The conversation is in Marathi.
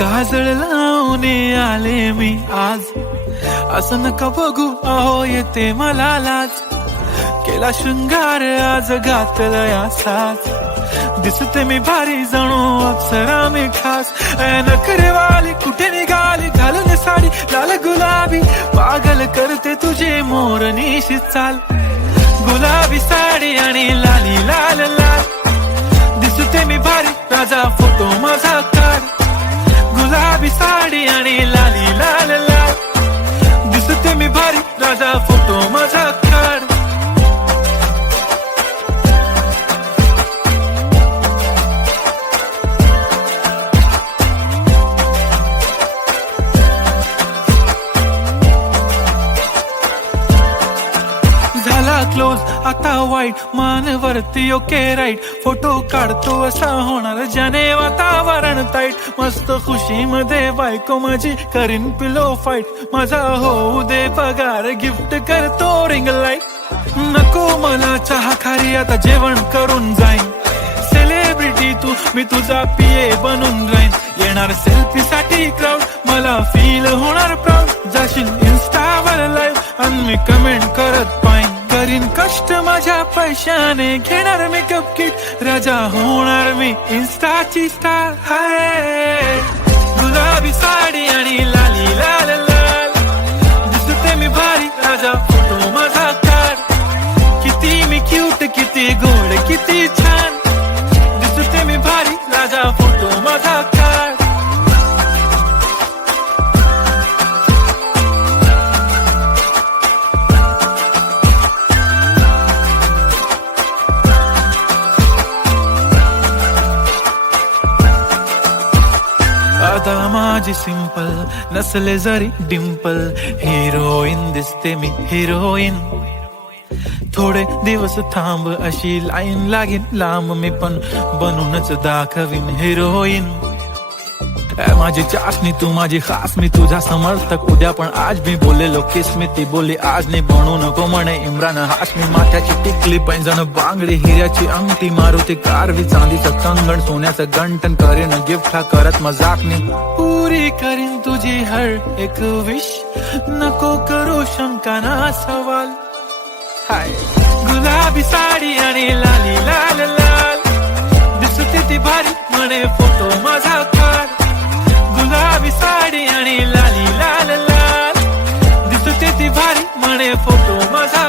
काजळ लावून आले मी आज, असं नका बघू अहो येते मला लाज. केला शृंगार आज घातलाय असाच, दिसते मी भारी जणू अप्सरा मी खास. नखरेवाली कुठे निघाली घालून साडी लाल गुलाबी, पागल करते तुझे मोरनीशी चाल. गुलाबी साडी आणि लाली लाल लाल, दिसते मी भारी राजा फोटो माझा काढ. गुलाबी साडी आणि लाली लाल लाल, दिसते मी भारी राजा फोटो माझा काढ. झाला क्लोज आता वाईट, मान वरती ओके राईट. फोटो काढतो असा होणार ज्याने वातावरण ताईट. मस्त खुशी मध्ये बायको माझी करीन पिलो फाईट. माझा होऊ दे पगार गिफ्ट करतो रिंग लाईट. नको मला चहा खारी आता जेवण करून जाईन. सेलिब्रिटी तू मी तुझा पिये बनून राहीन. येणार सेल्फी साठी क्राऊड मला फील होणार प्राऊड. जाशील इन्स्टावर लाईव्ह आणि मी कमेंट करत पाईन. करीन कष्ट माझ्या पैशाने घेणार मेकअप किट. राजा होणार मी इन्स्टाची स्टार. हाय गुलाबी साडी आणि लाली लाल लाल, दिसते मी भारी राजा फोटो माझा काढ. किती मी क्यूट किती गोड किती छान, दिसते मी भारी राजा फोटो माझा काढ. आता माझी सिंपल नसले जरी डिंपल, हिरोईन दिसते मी हिरोईन. थोडे दिवस थांब अशी लाईन लागेल लांब, मी पण बनूनच दाखवीन हिरोईन. माझी चाशनी तू माझी खास, मी तुझा समर्थक उद्या पण आज. मी बोलेलो किस मी ती बोली आज नाही. बनू नको म्हणे इम्रान हाशमी. माथ्याची टिकली पैंजण बांगडी, हिऱ्याची अंगठी, मारुती कारवी, चांदीचं कंगण, सोन्याचं गंटन. करीन गिफ्ट हा करत मजाक मी. पुरी करीन तुझी हर एक विश, नको करू शंका ना सवाल. हाय गुलाबी साडी आणि लाली लाल लाल, दिसते ती भारी म्हणे फोटो माझा काढ. गुलाबी साडी आणि लाली लाल लाल, दिसते ती भारी म्हणे फोटो माझा.